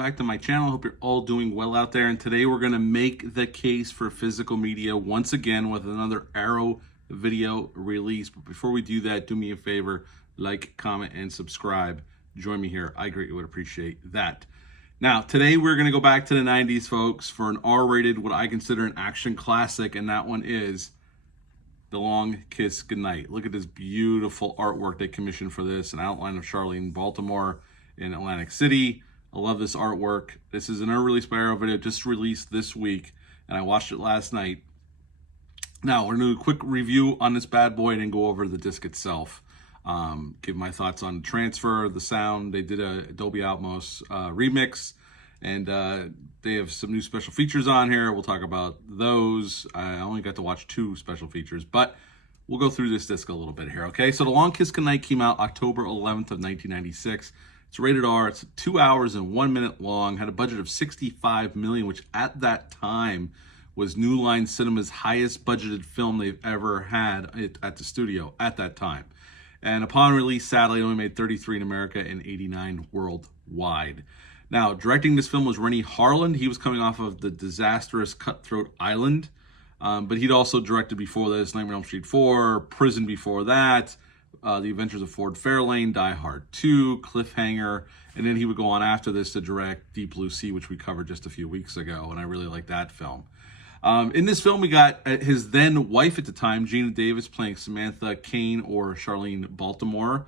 back to my channel. Hope you're all doing well out there. And today we're going to make the case for physical media once again with another Arrow video release. But before we do that, do me a favor, like, comment, and subscribe. Join me here. I greatly would appreciate that. Now, today we're going to go back to the 90s, folks, for an R-rated, what I consider an action classic, and that one is The Long Kiss Goodnight. Look at this beautiful artwork they commissioned for this, an outline of Charlene Baltimore in Atlantic City. I love this artwork. This is an unreleased by Arrow video, just released this week, and I watched it last night. Now, we're going to do a quick review on this bad boy and then go over the disc itself. Give my thoughts on the transfer, the sound. They did a Dolby Atmos remix, and they have some new special features on here. We'll talk about those. I only got to watch 2 special features, but we'll go through this disc a little bit here, okay? So The Long Kiss Goodnight came out October 11th of 1996. It's rated R. It's 2 hours and 1 minute long. Had a budget of $65 million, which at that time was New Line Cinema's highest budgeted film they've ever had at the studio at that time. And upon release, sadly, it only made 33 in America and 89 worldwide. Now, directing this film was Rennie Harlan. He was coming off of the disastrous Cutthroat Island, but he'd also directed before this Nightmare on Elm Street 4, Prison before that, The Adventures of Ford Fairlane, Die Hard 2, Cliffhanger, and then he would go on after this to direct Deep Blue Sea, which we covered just a few weeks ago, and I really like that film. In this film, we got his then wife at the time, Gina Davis, playing Samantha Kane or Charlene Baltimore,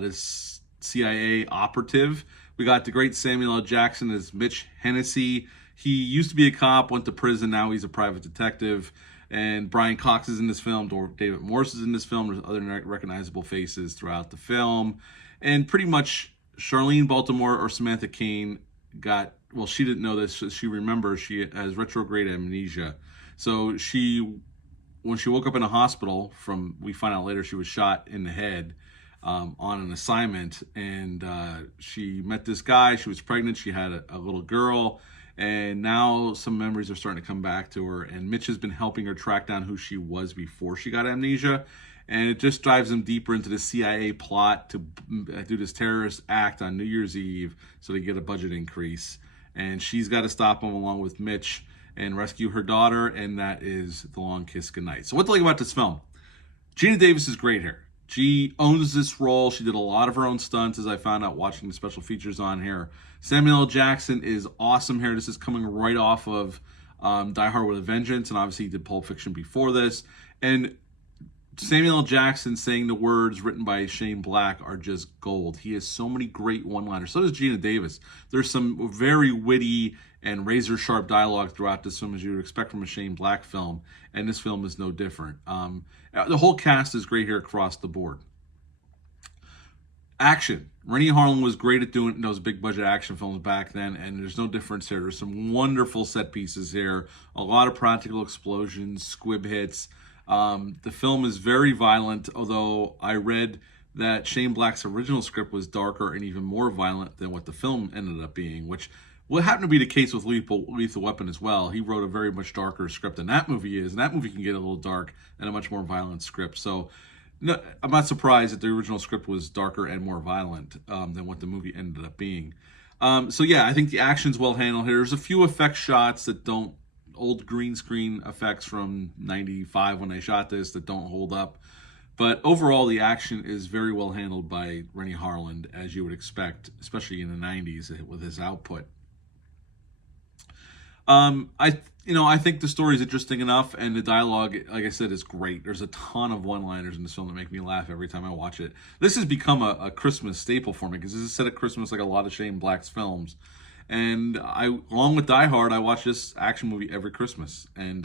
this CIA operative. We got the great Samuel L. Jackson as Mitch Hennessy. He used to be a cop, went to prison, now he's a private detective. And Brian Cox is in this film, David Morse is in this film. There's other recognizable faces throughout the film. And pretty much Charlene Baltimore or Samantha Kane got, well, she didn't know this. She remembers she has retrograde amnesia. So when she woke up in a hospital we find out later she was shot in the head on an assignment. And she met this guy. She was pregnant. She had a little girl. And now some memories are starting to come back to her. And Mitch has been helping her track down who she was before she got amnesia. And it just drives them deeper into the CIA plot to do this terrorist act on New Year's Eve so they get a budget increase. And she's got to stop him along with Mitch and rescue her daughter, and that is The Long Kiss Goodnight. So what to like about this film? Gina Davis is great here. She owns this role. She did a lot of her own stunts, as I found out watching the special features on here. Samuel L. Jackson is awesome here. This is coming right off of Die Hard with a Vengeance, and obviously he did Pulp Fiction before this. And Samuel L. Jackson saying the words written by Shane Black are just gold. He has so many great one-liners. So does Gina Davis. There's some very witty and razor-sharp dialogue throughout this film, as you would expect from a Shane Black film, and this film is no different. The whole cast is great here across the board. Action. Rennie Harlan was great at doing those big-budget action films back then, and there's no difference here. There's some wonderful set pieces here, a lot of practical explosions, squib hits. The film is very violent, although I read that Shane Black's original script was darker and even more violent than what the film ended up being, which will happen to be the case with Lethal Weapon as well. He wrote a very much darker script than that movie is, and that movie can get a little dark and a much more violent script. So no, I'm not surprised that the original script was darker and more violent than what the movie ended up being. So yeah, I think the action's well handled here. There's a few effect shots that don't, old green screen effects from 95 when they shot this that don't hold up. But overall, the action is very well handled by Rennie Harlan, as you would expect, especially in the 90s with his output. I think the story is interesting enough, and the dialogue, like I said, is great. There's a ton of one-liners in this film that make me laugh every time I watch it. This has become a Christmas staple for me, because this is set at Christmas like a lot of Shane Black's films. And along with Die Hard, I watch this action movie every Christmas. And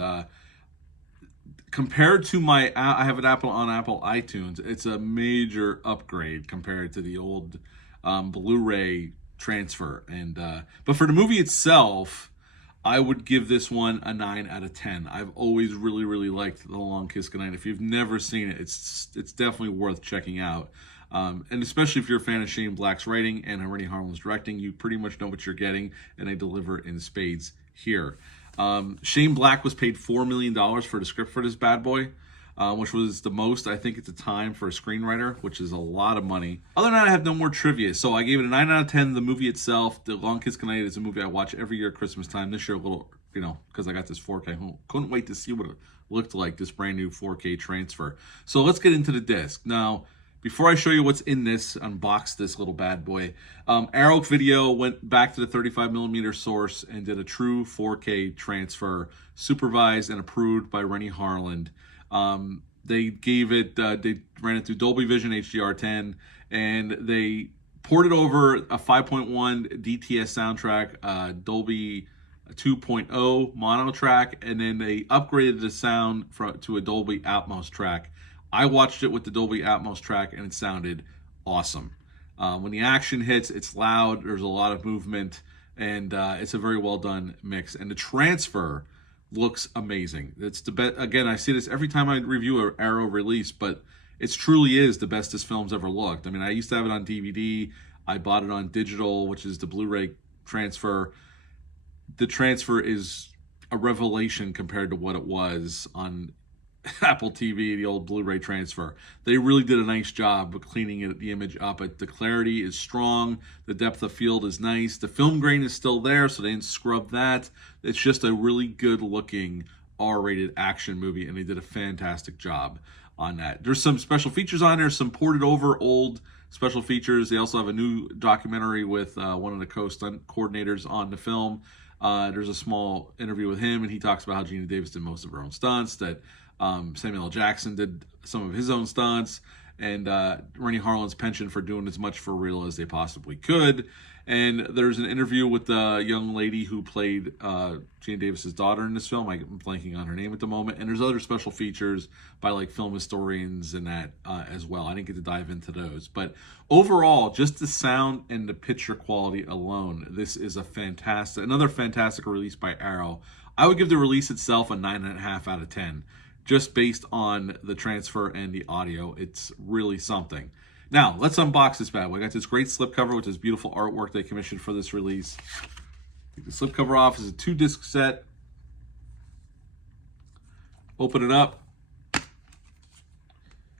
compared to I have an Apple iTunes, it's a major upgrade compared to the old Blu-ray transfer. But for the movie itself, I would give this one a 9 out of 10. I've always really, really liked The Long Kiss Goodnight. If you've never seen it, it's definitely worth checking out. And especially if you're a fan of Shane Black's writing and Rennie Harlan's directing, you pretty much know what you're getting, and they deliver in spades here. Shane Black was paid $4 million for the script for this bad boy. which was the most, I think, at the time for a screenwriter, which is a lot of money. Other than that, I have no more trivia. So I gave it a 9 out of 10. The movie itself, The Long Kiss Goodnight, is a movie I watch every year at Christmas time. This year, a little, because I got this 4K. Couldn't wait to see what it looked like, this brand new 4K transfer. So let's get into the disc. Now, before I show you what's in this, unbox this little bad boy, Arrow Video went back to the 35mm source and did a true 4K transfer, supervised and approved by Rennie Harlan. They gave it, they ran it through Dolby Vision HDR10, and they ported over a 5.1 DTS soundtrack, Dolby 2.0 mono track, and then they upgraded the sound to a Dolby Atmos track. I watched it with the Dolby Atmos track, and it sounded awesome. When the action hits, it's loud, there's a lot of movement, and it's a very well done mix. And the transfer looks amazing. It's the best. Again, I see this every time I review an Arrow release, but it truly is the best this film's ever looked. I mean, I used to have it on DVD. I bought it on digital, which is the Blu-ray transfer. The transfer is a revelation compared to what it was on Apple TV, the old Blu-ray transfer. They really did a nice job of cleaning the image up. The clarity is strong. The depth of field is nice. The film grain is still there, so they didn't scrub that. It's just a really good-looking R-rated action movie, and they did a fantastic job on that. There's some special features on there, some ported over old special features. They also have a new documentary with one of the co-stunt coordinators on the film. There's a small interview with him, and he talks about how Gina Davis did most of her own stunts, that Samuel L. Jackson did some of his own stunts, and Rennie Harlan's penchant for doing as much for real as they possibly could. And there's an interview with the young lady who played Gina Davis's daughter in this film. I'm blanking on her name at the moment. And there's other special features by like film historians and that as well. I didn't get to dive into those. But overall, just the sound and the picture quality alone, this is another fantastic release by Arrow. I would give the release itself a 9.5 out of 10. Just based on the transfer and the audio. It's really something. Now, let's unbox this bad boy. I got this great slipcover with this beautiful artwork they commissioned for this release. Take the slipcover off. It's a 2-disc set. Open it up.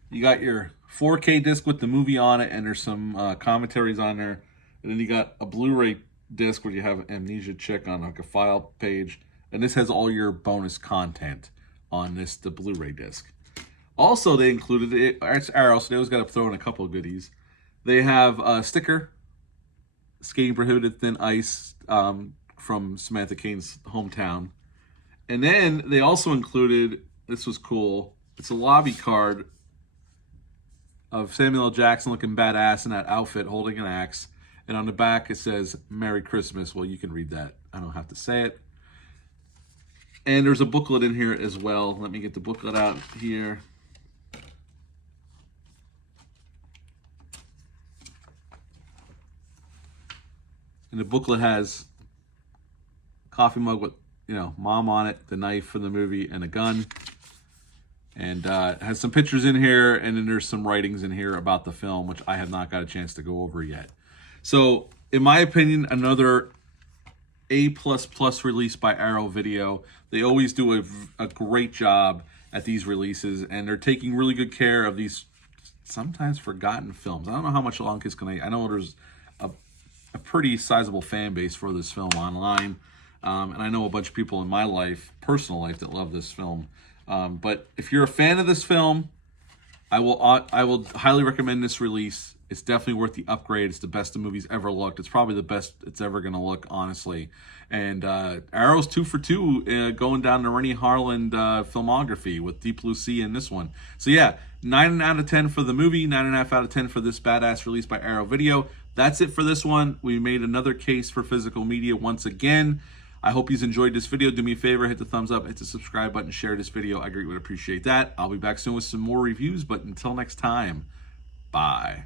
You got your 4K disc with the movie on it, and there's some commentaries on there. And then you got a Blu-ray disc where you have Amnesia Chick on like a file page. And this has all your bonus content on the Blu-ray disc. Also, they included, it's Arrow, so they always got to throw in a couple of goodies. They have a sticker, Skating Prohibited Thin Ice, from Samantha Cain's hometown. And then they also included, this was cool, it's a lobby card of Samuel L. Jackson looking badass in that outfit holding an axe. And on the back it says, Merry Christmas. Well, you can read that. I don't have to say it. And there's a booklet in here as well. Let me get the booklet out here. And the booklet has a coffee mug with, mom on it, the knife from the movie, and a gun. And it has some pictures in here, and then there's some writings in here about the film, which I have not got a chance to go over yet. So, in my opinion, another A++ release by Arrow Video. They always do a great job at these releases, and they're taking really good care of these sometimes forgotten films. I don't know how much Long Kiss Goodnight. I know there's a pretty sizable fan base for this film online, and I know a bunch of people in my life, personal life, that love this film. But if you're a fan of this film, I will highly recommend this release. It's definitely worth the upgrade. It's the best the movie's ever looked. It's probably the best it's ever going to look, honestly. And Arrow's 2 for 2 going down the Rennie Harlan filmography with Deep Blue Sea in this one. So yeah, 9 out of 10 for the movie, 9.5 out of 10 for this badass release by Arrow Video. That's it for this one. We made another case for physical media once again. I hope you've enjoyed this video. Do me a favor, hit the thumbs up, hit the subscribe button, share this video. I greatly would appreciate that. I'll be back soon with some more reviews, but until next time, bye.